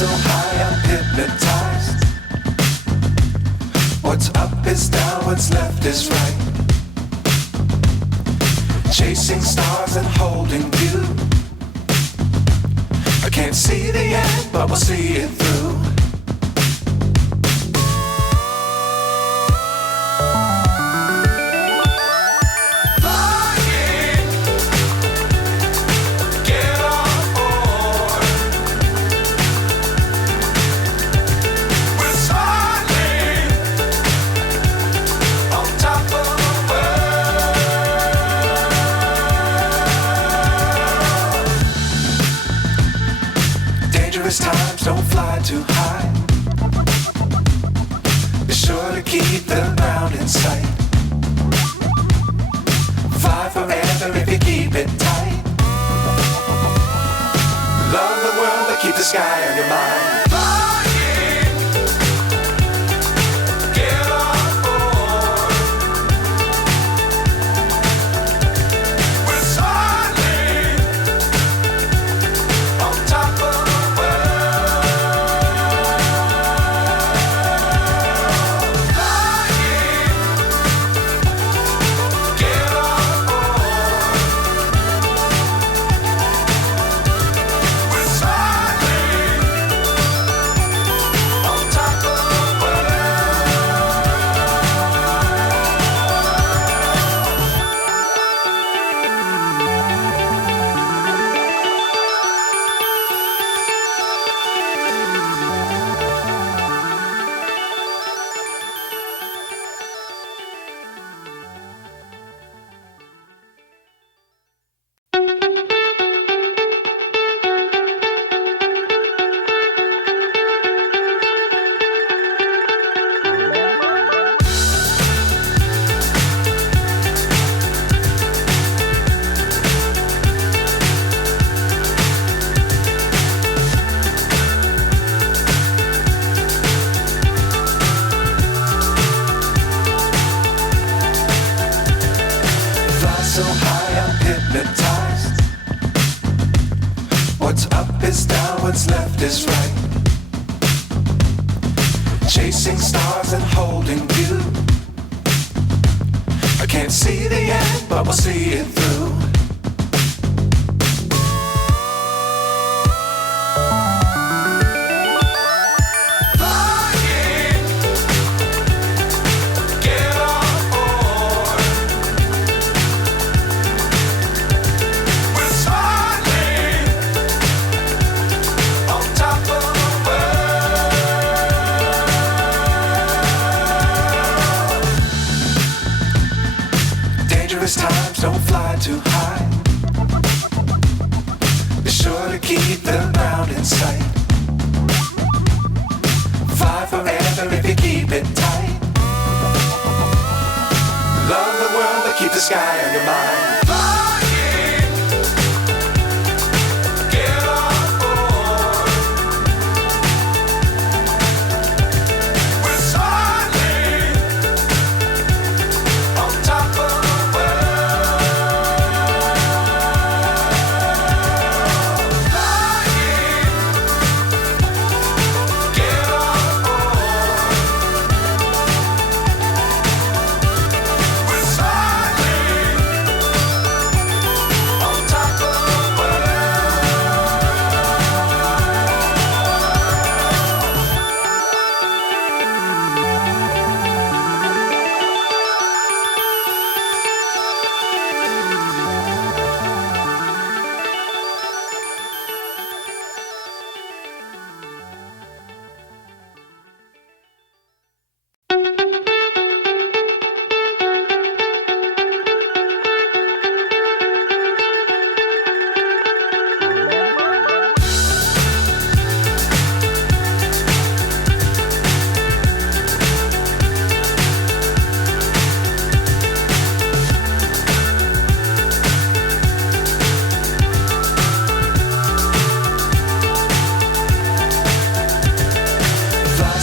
so high, I'm hypnotized. What's up is down, what's left is right. Chasing stars and holding you. I can't see the end, but we'll see it through. Times don't fly too high. Be sure to keep the ground in sight. Fly forever if you keep it tight. Love the world but keep the sky on your mind. So high, I'm hypnotized. What's up is down, what's left is right. Chasing stars and holding you. I can't see the end, but we'll see it through. Times don't fly too high. Be sure to keep the ground in sight. Fly forever if you keep it tight. Love the world but keep the sky on your mind.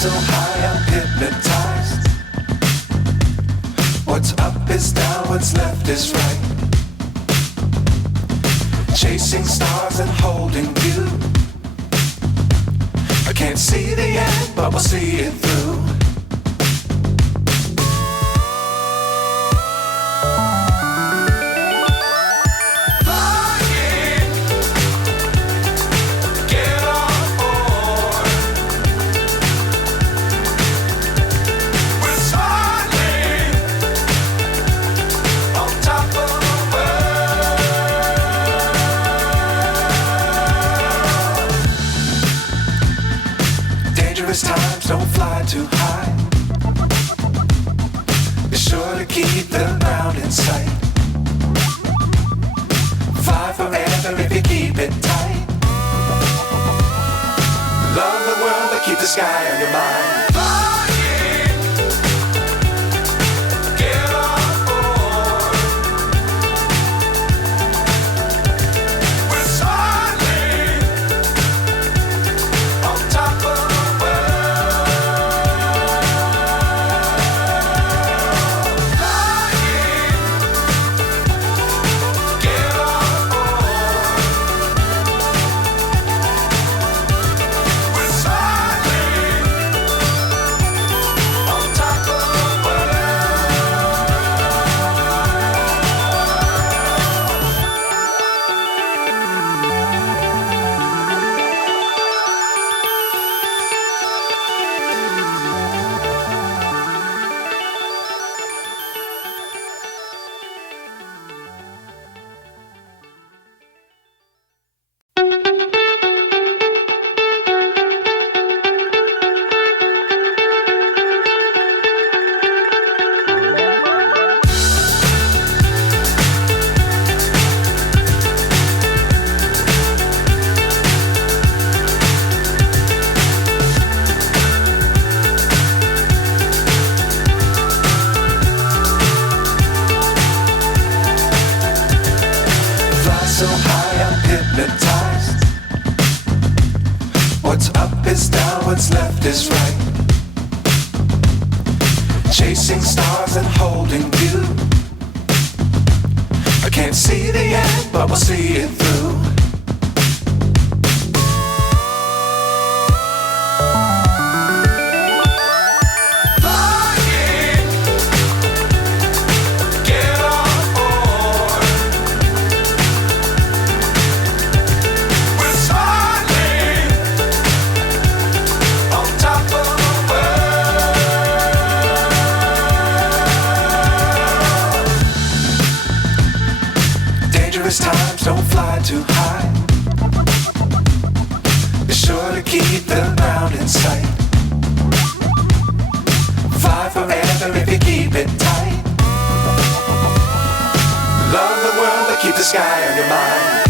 So high, I'm hypnotized. What's up is down, what's left is right. Chasing stars and holding you. I Can't see the end, but we'll see it through. Flying, get on board. We're smiling on top of the world. Dangerous times, don't fly too high. Be sure to keep the ground in sight. Fly forever if you keep it tight. Love the world, but keep the sky on your mind. Flying, get on board. We're smiling on top of the world. Flying, get on board. We're smiling on top of the fly so high, I'm hypnotized. What's up is down, what's left is right. Chasing stars and holding you. I can't see the end, but we'll see it through. Flying, get on board. We're smiling on top of the world. Dangerous times, don't fly too high. Be sure to keep the ground in sight. Fly forever if you keep it tight. Love the world, but keep the sky on your mind.